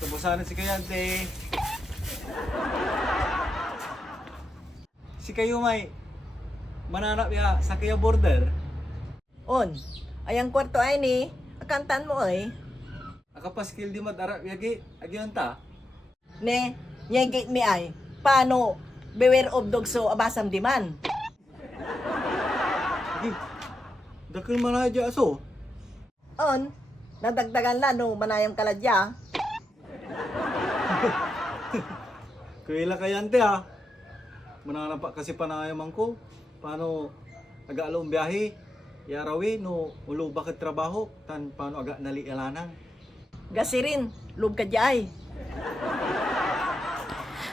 Kamusta si Kayante? Si kayo may mananap ya sa kaya border. On, ayang kwarto ay ni, akantan mo ay. Akapaskil di madarap yagi, agyon ta. Ne, nyegit mi ay, paano, beware of dog so abasam di man. Agi, dakil manadya aso. On, nadagdagan la no manayang kaladya. Kuila Kayante ha. Mananap kasi panayamang ko. Paano aga-along biyahe? Yarawi no ulo bakit trabaho tan paano aga nalialanan. Gasirin, lub ka ay.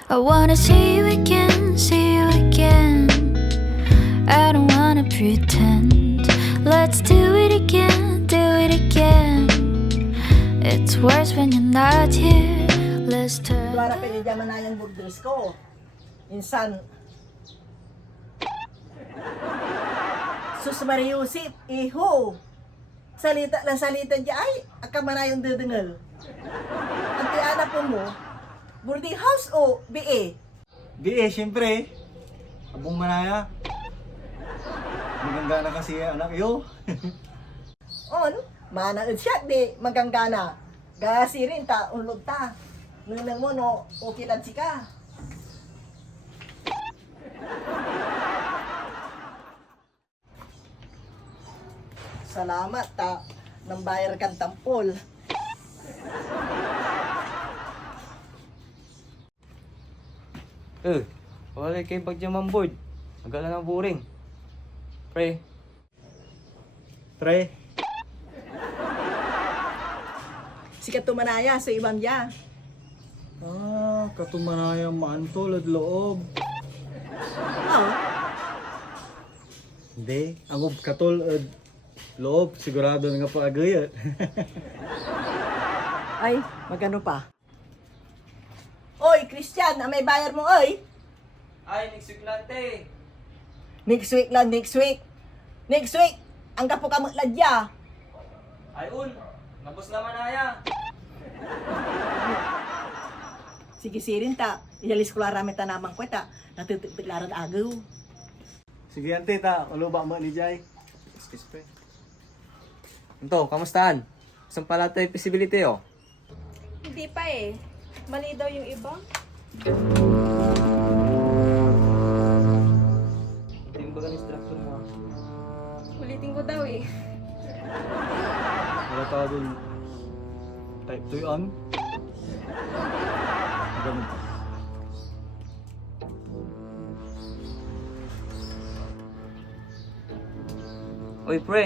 I wanna see you again, see you again. I don't wanna pretend. Let's do it again, do it again. It's worse when you're not here. Let's turn. Duwara pa niya manayang burders ko. Insan, Sus Mariusip, iho. Salita lang salita diya ay, akamanayang dedengal. Ante anak po mo, boarding house o BA? Siyempre. Abong manaya. Maganda na kasi anak yo. On, manaud siya di maganggana. Gasi rin ta, unlog ta. Nunang mo no, okay lang sika. Salamat ta, nang bayar kang tampol. Wala kayo pagjaman board. Agala na boring. Pre, Pre, Sikat tumanaya sa ibang diya. katumanayang maantol at loob. Oh, Hindi, ang katol at loob, sigurado nga pa agayat. ay, magano pa? Oy, Christian, may bayar mo, oy. ay, nagsiklante. Next week lang, next week. Next week, ang kapo ka magladya. Ay, nabos naman aya. Sige sirin ta, iyalis ko larami ta namang kweta. Natutuglaran agaw. Sige ante ta, ulo ba mo ni Jai? Excuse pre. Ito, kamustaan? Saan pala tayo visibility oh? Hindi pa eh. Mali daw yung iba. Ito yung bagang instructor mo. Ulitin ko daw eh. Wala tao dun. Type 2 on. Ganun pa. Uy pre.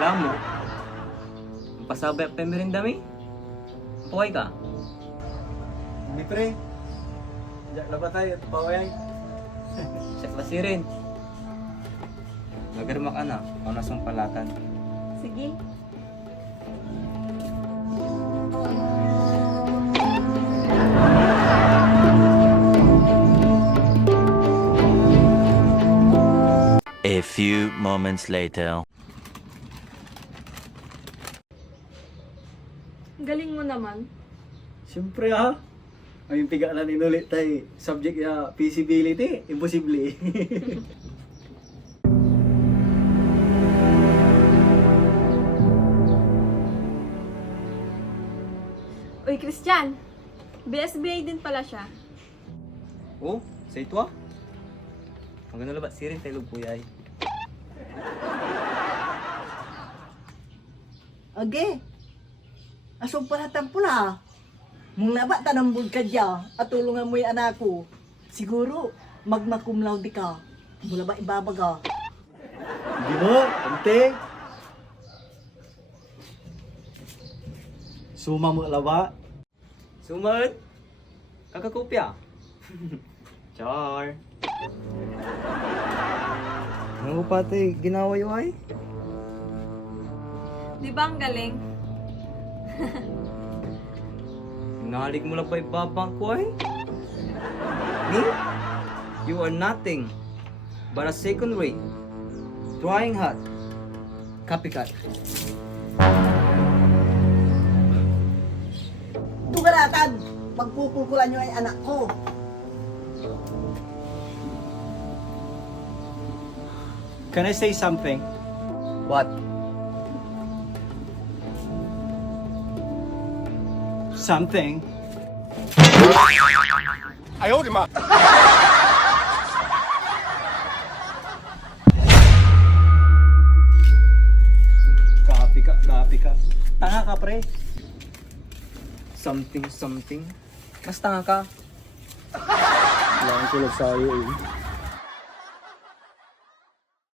Alam mo. Pasabay pa yung merindami? Pukay ka? Hindi pre. Diyak na ba tayo? Paway. Siya klase rin. Nagarma ka na. Ako na sumpalatan. Sige. A few moments later. Galing mo naman. Siyempre ha. Ang piga na inulit tayo. Subject ya feasibility. Imposible. Uy, Christian. BSBA din pala siya. Oh, sa ito ah. Maganda ba sirin tayo lugpuyay. Age, asong panatan pula. Mung naba tanambod ka diya at tulungan mo yung anak ko. Siguro, magmakumlaw di ka. Mula ba ibabaga? Hindi mo, ante. Suma mo laba. Sumad! Kakakopya! Char! Ano pa ito ginawa yung ay? Di ba ang galing? Nalig mo lang pa ibabang ko ay? Me? You are nothing but a second rate, trying hard, copycat. pagpupulkulan nyo ay anak ko. Can I say something? What? Something? Kapi ka. Tanga ka, pre. Something. Mas tanga ka. Wala akong tulog sa'yo eh.